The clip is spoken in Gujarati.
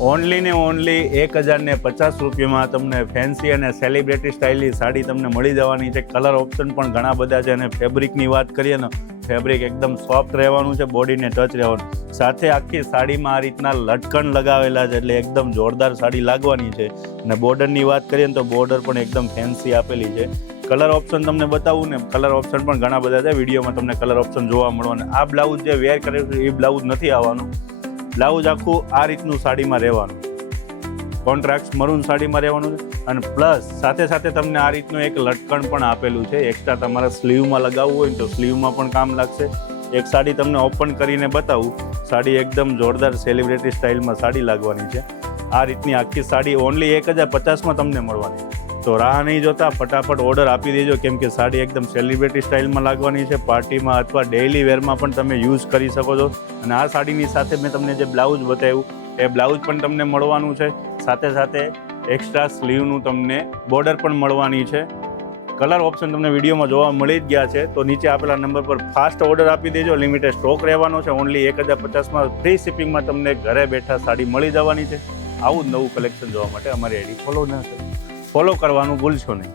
ઓનલી ને ઓનલી 1050 રૂપિયામાં તમને ફેન્સી અને સેલિબ્રિટી સ્ટાઇલની સાડી તમને મળી જવાની છે. કલર ઓપ્શન પણ ઘણા બધા છે અને ફેબ્રિકની વાત કરીએ ને, ફેબ્રિક એકદમ સોફ્ટ રહેવાનું છે, બોડીને ટચ રહેવાનું. સાથે આખી સાડીમાં આ રીતના લટકણ લગાવેલા છે એટલે એકદમ જોરદાર સાડી લાગવાની છે. અને બોર્ડરની વાત કરીએ ને તો બોર્ડર પણ એકદમ ફેન્સી આપેલી છે. કલર ઓપ્શન તમને બતાવું ને, કલર ઓપ્શન પણ ઘણા બધા છે. વિડીયોમાં તમને કલર ઓપ્શન જોવા મળવાના. આ બ્લાઉઝ જે વેર કર્યું છે એ બ્લાઉઝ નથી આવવાનું. બ્લાઉઝ આખું આ રીતનું સાડીમાં રહેવાનું, કોન્ટ્રાક્ટ મરૂન સાડીમાં રહેવાનું છે. અને પ્લસ સાથે સાથે તમને આ રીતનું એક લટકણ પણ આપેલું છે. એક્સ્ટ્રા તમારા સ્લીવમાં લગાવવું હોય ને તો સ્લીવમાં પણ કામ લાગશે. એક સાડી તમને ઓપન કરીને બતાવું. સાડી એકદમ જોરદાર સેલિબ્રિટી સ્ટાઇલમાં સાડી લાગવાની છે. આ રીતની આખી સાડી ઓનલી 1050માં તમને મળવાની. તો રાહ નહીં જોતા, ફટાફટ ઓર્ડર આપી દેજો, કેમ કે સાડી એકદમ સેલિબ્રિટી સ્ટાઇલમાં લાગવાની છે. પાર્ટીમાં અથવા ડેઇલી વેરમાં પણ તમે યુઝ કરી શકો છો. અને આ સાડીની સાથે મેં તમને જે બ્લાઉઝ બતાવ્યું એ બ્લાઉઝ પણ તમને મળવાનું છે. સાથે સાથે એક્સ્ટ્રા સ્લીવનું તમને બોર્ડર પણ મળવાની છે. કલર ઓપ્શન તમને વિડીયોમાં જોવા મળી જ ગયા છે. તો નીચે આપેલા નંબર પર ફાસ્ટ ઓર્ડર આપી દેજો. લિમિટેડ સ્ટોક રહેવાનો છે. ઓનલી 1050માં ફ્રી શિપિંગમાં તમને ઘરે બેઠા સાડી મળી જવાની છે. આવું જ નવું કલેક્શન જોવા માટે અમારી આઈડી ફોલો કરવાનું ભૂલશો નહીં.